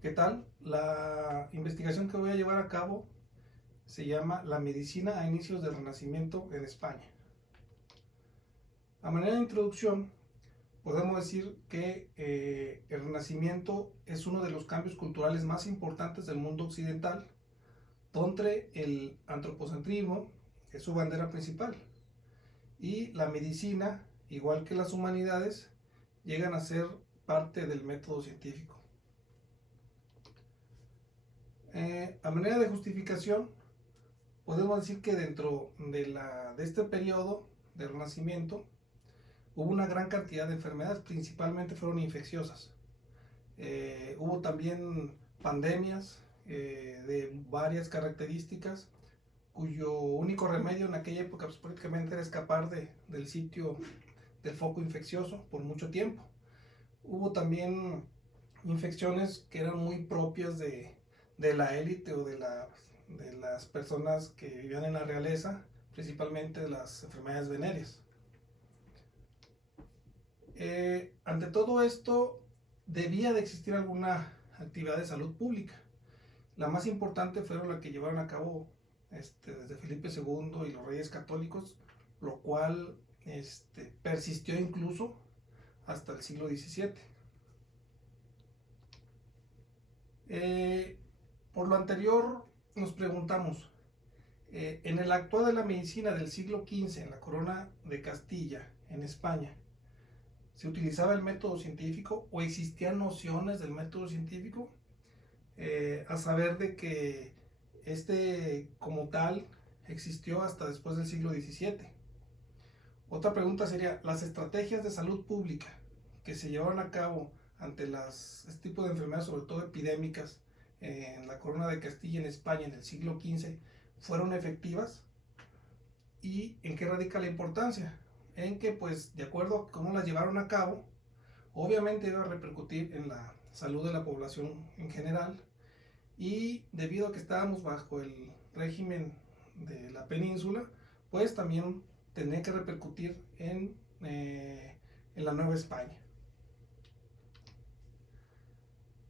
¿Qué tal? La investigación que voy a llevar a cabo se llama La medicina a inicios del Renacimiento en España. A manera de introducción, podemos decir que el Renacimiento es uno de los cambios culturales más importantes del mundo occidental, donde el antropocentrismo es su bandera principal y la medicina, igual que las humanidades, llegan a ser parte del método científico. A manera de justificación, podemos decir que dentro de este periodo del Renacimiento hubo una gran cantidad de enfermedades, principalmente fueron infecciosas. Hubo también pandemias de varias características, cuyo único remedio en aquella época pues, prácticamente era escapar del sitio del foco infeccioso por mucho tiempo. Hubo también infecciones que eran muy propias de la élite o de las personas que vivían en la realeza, principalmente las enfermedades venéreas. Ante todo esto, debía de existir alguna actividad de salud pública. La más importante fueron la que llevaron a cabo desde Felipe II y los reyes católicos, lo cual persistió incluso hasta el siglo XVII. Por lo anterior, nos preguntamos, en el actuar de la medicina del siglo XV en la corona de Castilla, en España, ¿se utilizaba el método científico o existían nociones del método científico? A saber de que como tal existió hasta después del siglo XVII. Otra pregunta sería, ¿las estrategias de salud pública que se llevaron a cabo ante este tipo de enfermedades, sobre todo epidémicas, en la corona de Castilla en España en el siglo XV, fueron efectivas? ¿Y en qué radica la importancia? En que, pues, de acuerdo a cómo las llevaron a cabo, obviamente iba a repercutir en la salud de la población en general, y debido a que estábamos bajo el régimen de la península, pues también tendría que repercutir en la Nueva España.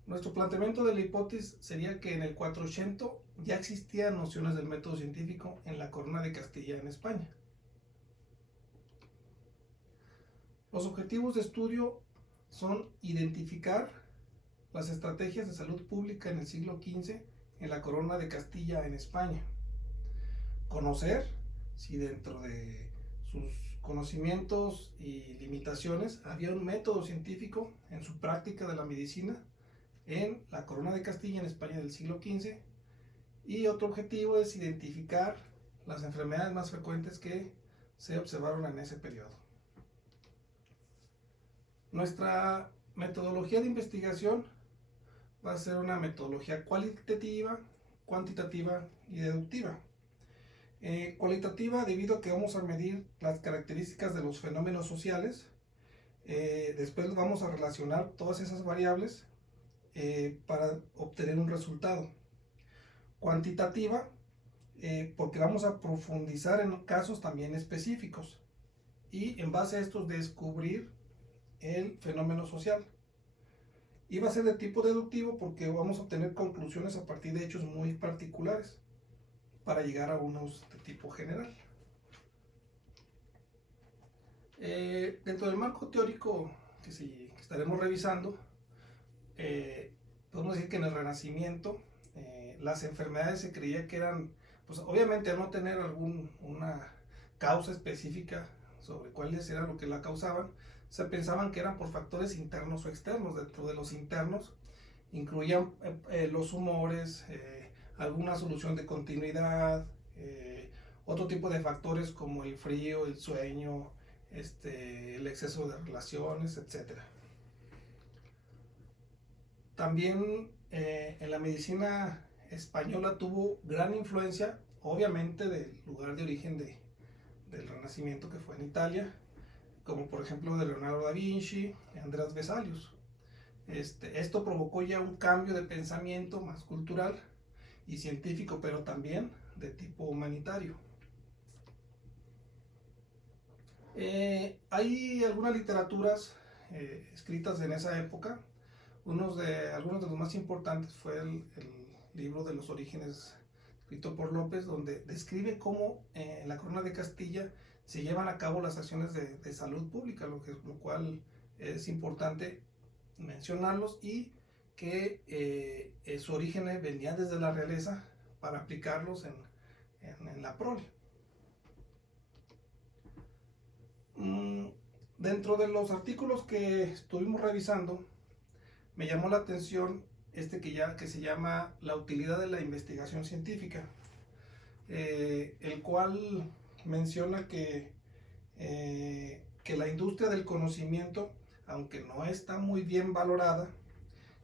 Nuestro planteamiento de la hipótesis sería que en el 480 ya existían nociones del método científico en la corona de Castilla en España. Los objetivos de estudio son identificar las estrategias de salud pública en el siglo XV en la corona de Castilla en España, conocer si dentro de sus conocimientos y limitaciones había un método científico en su práctica de la medicina en la corona de Castilla en España del siglo XV, y otro objetivo es identificar las enfermedades más frecuentes que se observaron en ese periodo. Nuestra metodología de investigación va a ser una metodología cualitativa, cuantitativa y deductiva. Cualitativa debido a que vamos a medir las características de los fenómenos sociales, después vamos a relacionar todas esas variables para obtener un resultado. Cuantitativa porque vamos a profundizar en casos también específicos y en base a estos descubrir el fenómeno social. Y va a ser de tipo deductivo porque vamos a obtener conclusiones a partir de hechos muy particulares para llegar a unos de tipo general. Dentro del marco teórico que estaremos revisando, podemos decir que en el Renacimiento las enfermedades se creía que eran, pues obviamente al no tener una causa específica sobre cuáles era lo que la causaban, se pensaban que eran por factores internos o externos. Dentro de los internos incluían los humores, alguna solución de continuidad, otro tipo de factores como el frío, el sueño, el exceso de relaciones, etcétera. También en la medicina española tuvo gran influencia, obviamente, del lugar de origen del Renacimiento, que fue en Italia, como por ejemplo de Leonardo da Vinci y Andrés Vesalius. Esto provocó ya un cambio de pensamiento más cultural y científico, pero también de tipo humanitario. Hay algunas literaturas escritas en esa época, Algunos de los más importantes fue el libro de los orígenes, escrito por López, donde describe cómo en la Corona de Castilla se llevan a cabo las acciones de salud pública, lo cual es importante mencionarlos, y que su origen venía desde la realeza para aplicarlos en la prole. Dentro de los artículos que estuvimos revisando, me llamó la atención que se llama La utilidad de la investigación científica, el cual menciona que la industria del conocimiento, aunque no está muy bien valorada,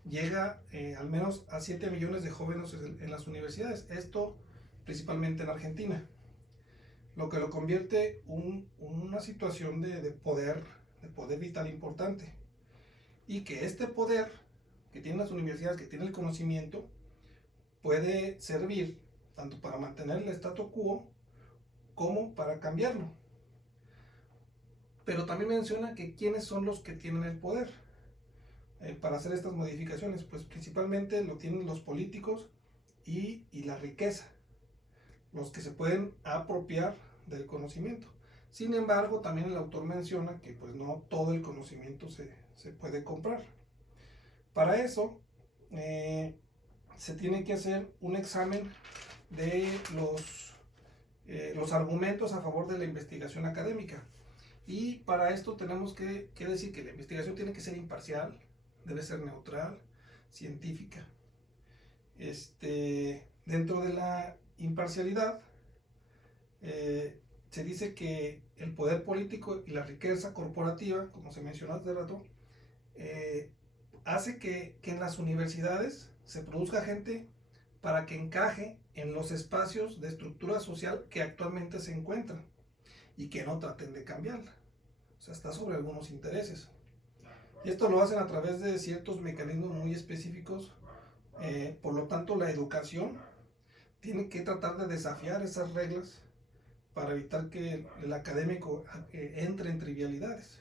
llega al menos a 7 millones de jóvenes en las universidades, esto principalmente en Argentina, lo que lo convierte una situación de poder vital importante, y que este poder que tienen las universidades, que tiene el conocimiento, puede servir tanto para mantener el statu quo como para cambiarlo. Pero también menciona que quiénes son los que tienen el poder para hacer estas modificaciones. Pues principalmente lo tienen los políticos y la riqueza, los que se pueden apropiar del conocimiento. Sin embargo, también el autor menciona que pues no todo el conocimiento se puede comprar. Para eso se tiene que hacer un examen de los argumentos a favor de la investigación académica. Y para esto tenemos que decir que la investigación tiene que ser imparcial, debe ser neutral, científica. Dentro de la imparcialidad se dice que el poder político y la riqueza corporativa, como se mencionó hace rato, hace que en las universidades se produzca gente para que encaje en los espacios de estructura social que actualmente se encuentran, y que no traten de cambiarla. O sea, está sobre algunos intereses. Y esto lo hacen a través de ciertos mecanismos muy específicos. Por lo tanto, la educación tiene que tratar de desafiar esas reglas para evitar que el académico entre en trivialidades.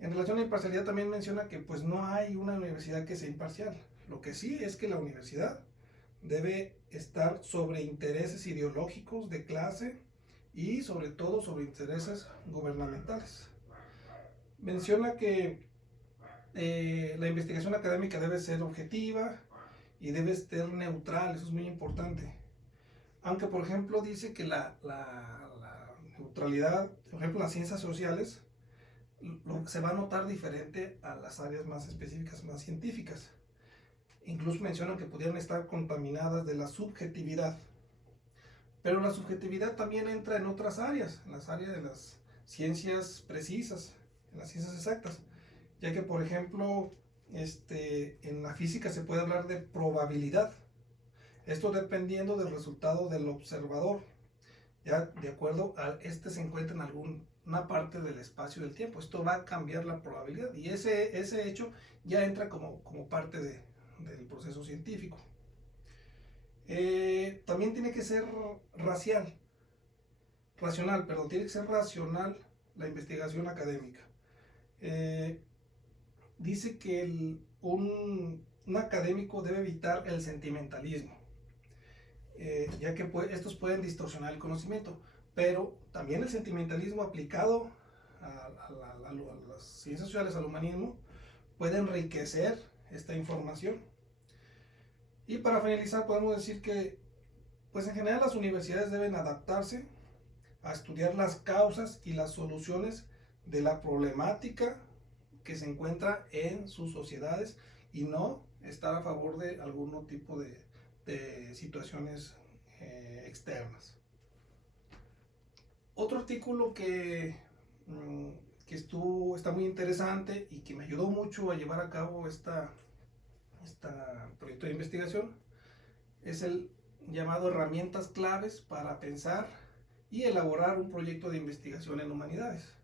En relación a la imparcialidad, también menciona que pues no hay una universidad que sea imparcial. Lo que sí es que la universidad debe estar sobre intereses ideológicos de clase y sobre todo sobre intereses gubernamentales. Menciona que la investigación académica debe ser objetiva y debe ser neutral, eso es muy importante. Aunque, por ejemplo, dice que la neutralidad, por ejemplo, en las ciencias sociales, se va a notar diferente a las áreas más específicas, más científicas. Incluso mencionan que pudieran estar contaminadas de la subjetividad. Pero la subjetividad también entra en otras áreas, en las áreas de las ciencias precisas, en las ciencias exactas, ya que, por ejemplo, en la física se puede hablar de probabilidad. Esto dependiendo del resultado del observador, ya de acuerdo a se encuentra en alguna parte del espacio del tiempo. Esto va a cambiar la probabilidad, y ese hecho ya entra como parte del proceso científico. También tiene que ser tiene que ser racional la investigación académica. Dice que un académico debe evitar el sentimentalismo, ya que estos pueden distorsionar el conocimiento, pero también el sentimentalismo aplicado a las ciencias sociales, al humanismo, puede enriquecer esta información. Y para finalizar, podemos decir que pues en general las universidades deben adaptarse a estudiar las causas y las soluciones de la problemática que se encuentra en sus sociedades, y no estar a favor de algún tipo de situaciones externas. Otro artículo que está muy interesante y que me ayudó mucho a llevar a cabo este proyecto de investigación es el llamado Herramientas claves para pensar y elaborar un proyecto de investigación en humanidades.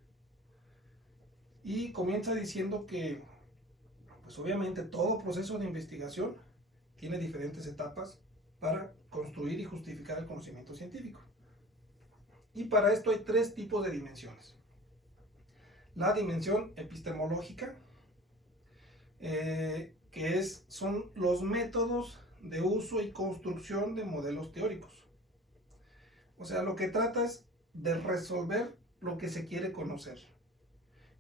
Y comienza diciendo que pues obviamente todo proceso de investigación tiene diferentes etapas para construir y justificar el conocimiento científico. Y para esto hay 3 tipos de dimensiones. La dimensión epistemológica, son los métodos de uso y construcción de modelos teóricos. O sea, lo que trata es de resolver lo que se quiere conocer.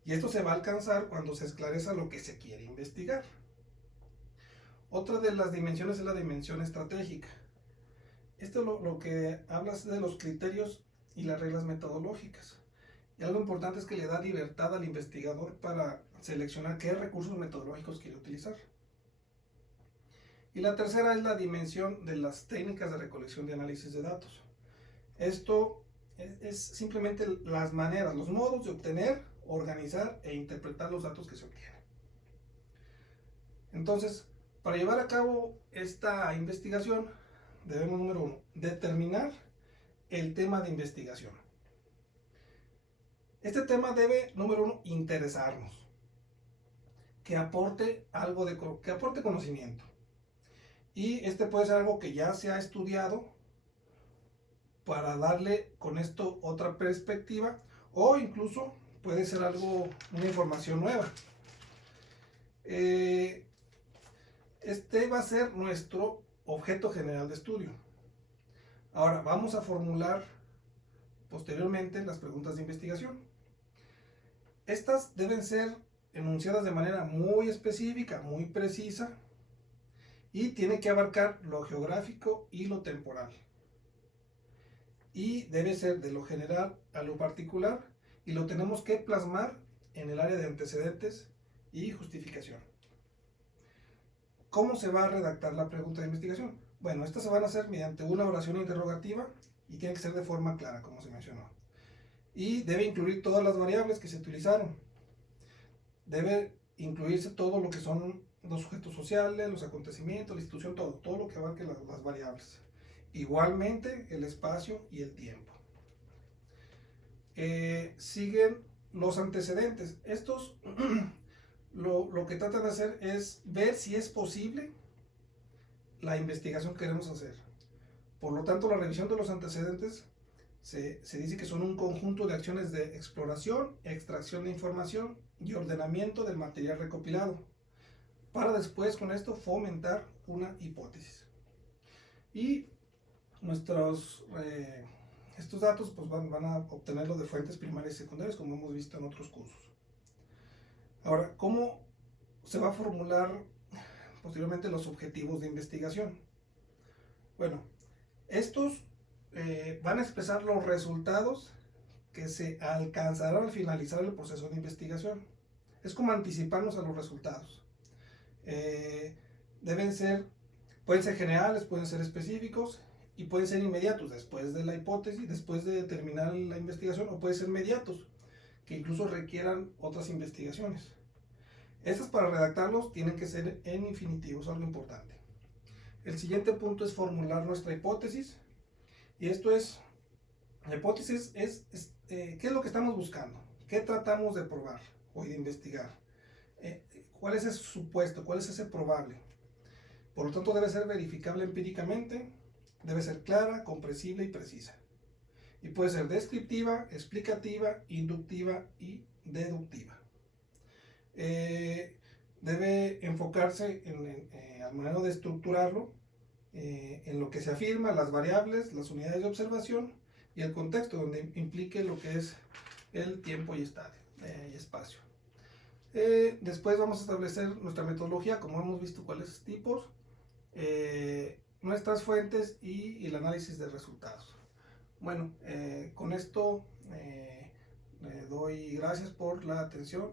Y esto se va a alcanzar cuando se esclareza lo que se quiere investigar. Otra de las dimensiones es la dimensión estratégica. Esto lo que habla es de los criterios y las reglas metodológicas. Y algo importante es que le da libertad al investigador para seleccionar qué recursos metodológicos quiere utilizar. Y la tercera es la dimensión de las técnicas de recolección y análisis de datos. Esto es simplemente las maneras, los modos de obtener, organizar e interpretar los datos que se obtienen. Entonces, para llevar a cabo esta investigación, debemos, número 1, determinar el tema de investigación. Este tema debe, número 1, interesarnos, que aporte que aporte conocimiento. Y este puede ser algo que ya se ha estudiado para darle con esto otra perspectiva, o incluso puede ser una información nueva. Este va a ser nuestro objeto general de estudio. Ahora vamos a formular posteriormente las preguntas de investigación. Estas deben ser enunciadas de manera muy específica, muy precisa, y tiene que abarcar lo geográfico y lo temporal. Y debe ser de lo general a lo particular, y lo tenemos que plasmar en el área de antecedentes y justificación. ¿Cómo se va a redactar la pregunta de investigación? Bueno, estas se van a hacer mediante una oración interrogativa y tiene que ser de forma clara, como se mencionó. Y debe incluir todas las variables que se utilizaron. Debe incluirse todo lo que son los sujetos sociales, los acontecimientos, la institución, todo lo que abarque las variables. Igualmente el espacio y el tiempo. Siguen los antecedentes. Estos lo que tratan de hacer es ver si es posible la investigación que queremos hacer. Por lo tanto, la revisión de los antecedentes se dice que son un conjunto de acciones de exploración, extracción de información y ordenamiento del material recopilado, para después con esto fomentar una hipótesis. Y estos datos pues van a obtenerlo de fuentes primarias y secundarias, como hemos visto en otros cursos. Ahora, ¿cómo se va a formular posteriormente los objetivos de investigación? Bueno, estos van a expresar los resultados que se alcanzarán al finalizar el proceso de investigación. Es como anticiparnos a los resultados. Pueden ser generales, pueden ser específicos y pueden ser inmediatos después de la hipótesis, después de terminar la investigación, o pueden ser inmediatos, que incluso requieran otras investigaciones. Estas, para redactarlos, tienen que ser en infinitivo, es algo importante. El siguiente punto es formular nuestra hipótesis. Y esto es, la hipótesis ¿qué es lo que estamos buscando? ¿Qué tratamos de probar o de investigar? ¿Cuál es ese supuesto? ¿Cuál es ese probable? Por lo tanto, debe ser verificable empíricamente, debe ser clara, comprensible y precisa. Y puede ser descriptiva, explicativa, inductiva y deductiva. Debe enfocarse al momento de estructurarlo en lo que se afirma, las variables, las unidades de observación y el contexto, donde implique lo que es el tiempo y espacio. Después vamos a establecer nuestra metodología, como hemos visto cuáles tipos, nuestras fuentes y el análisis de resultados. Bueno, con esto le doy gracias por la atención.